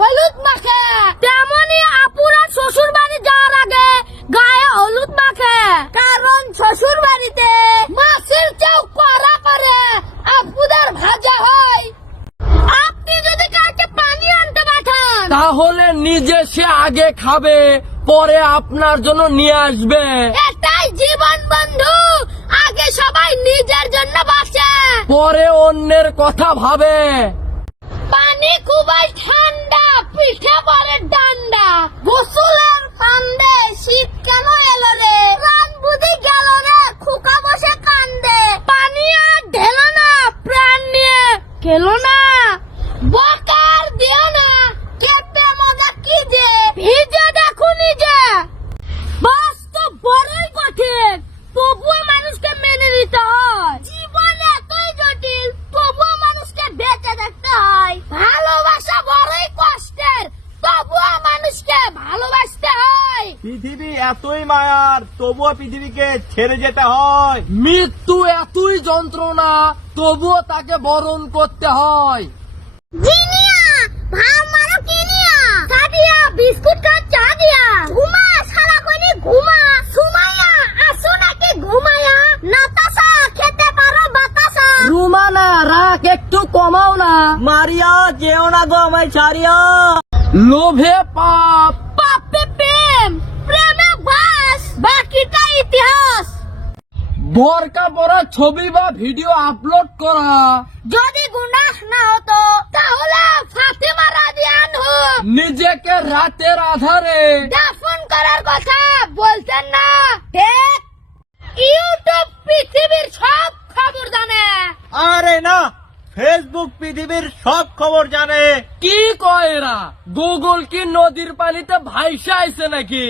হলুদ মাখে, তেমনি আপুরা শ্বশুর বাড়ি যাওয়ার আগে গায়ে হলুদ মাখে, কারণ শ্বশুর বাড়িতে মাছের চেয়েও কড়া করে আপুদের ভাজা হয়। আপনি যদি কাউকে পানি আনতে পাঠান, তাহলে নিজে সে আগে খাবে, পরে আপনার জন্য নিয়ে আসবে। এটাই জীবন বন্ধু, আগে সবাই নিজের জন্য বাঁচে, পরে অন্যের কথা ভাবে। পানি খুবই ঠান্ডা, পিঠে পরে ডান্ডা, গোসলের ফান্দে শীত কেন এলো রে, প্রাণ বুঝি গেল রে, খুকা বসে কান্দে, পানি আর ঢেলো না, প্রাণ নিয়ে খেলো না, বকার দিও না, কেঁপে মজা কি যে, ভিজে দেখো নিজে। বাস্তব বড়ই কঠিন, তবুও মানুষকে মেনে নিতে হয়, জীবন এতই জটিল, তবুও মানুষকে বেঁচে থাকতে হয়, ভালোবাসা বড়ই কষ্টের, তবুও মানুষকে ভালোবাসতে হয়। পৃথিবী এতই মায়ার, তবুও পৃথিবীকে ছেড়ে যেতে হয়। মৃত্যু এতই যন্ত্রণা, তবুও তাকে বরণ করতে হয়। জিনিয়া ভাব মারো কিনিয়া, সাদিয়া বিস্কুট খা চা দিয়া, ঘুমা সারা কোনি ঘুমা, সুমাইয়া আসো নাকি ঘুমায়া, নাতাশা খেতে পারো বাতাসা, রুমানা রাগ একটু কমাও না, মারিয়া যেও না গো আমায় ছাড়িয়া। লোভে পাপ, পাপে প্রেম, প্রেমে বাস, বাকিটা ইতিহাস। বোরকা পরা ছবি বা ভিডিও আপলোড করা, যদি গুনাহ না হতো তাহলে ফাতেমা রাদিয়ানহু নিজেকে রাতের আধারে দাফন করার কথা বলতেন না। ঠিক, ইউটিউব পৃথিবীর সব খবর জানে, আরে না, ফেসবুক পৃথিবীর সব খবর জানে। কি কয়রা, গুগল কি নদীর পানিতে ভাইসা আইছে নাকি?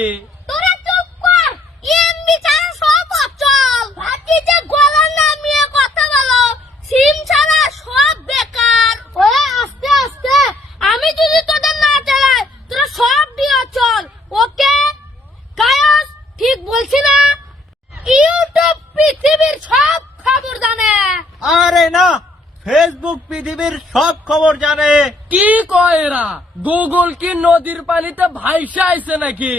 তোরা চুপ কর, এমবি ছাড়া সব অচল, বাকি যে গলা নামিয়ে কথা বলো, সিম ছাড়া সব বেকার। ওরে আস্তে আস্তে, আমি যদি তোদের না চালাই তোরা সব দিয়ে অচল। ওকে গায়স, ঠিক বলছি না? ইউটিউব পৃথিবীর সব খবর জানে, আরে না, ফেসবুক পৃথিবীর সব খবর জানে। কি কয়রা, গুগল কি নদীর পানিতে ভাইসা আইছে নাকি?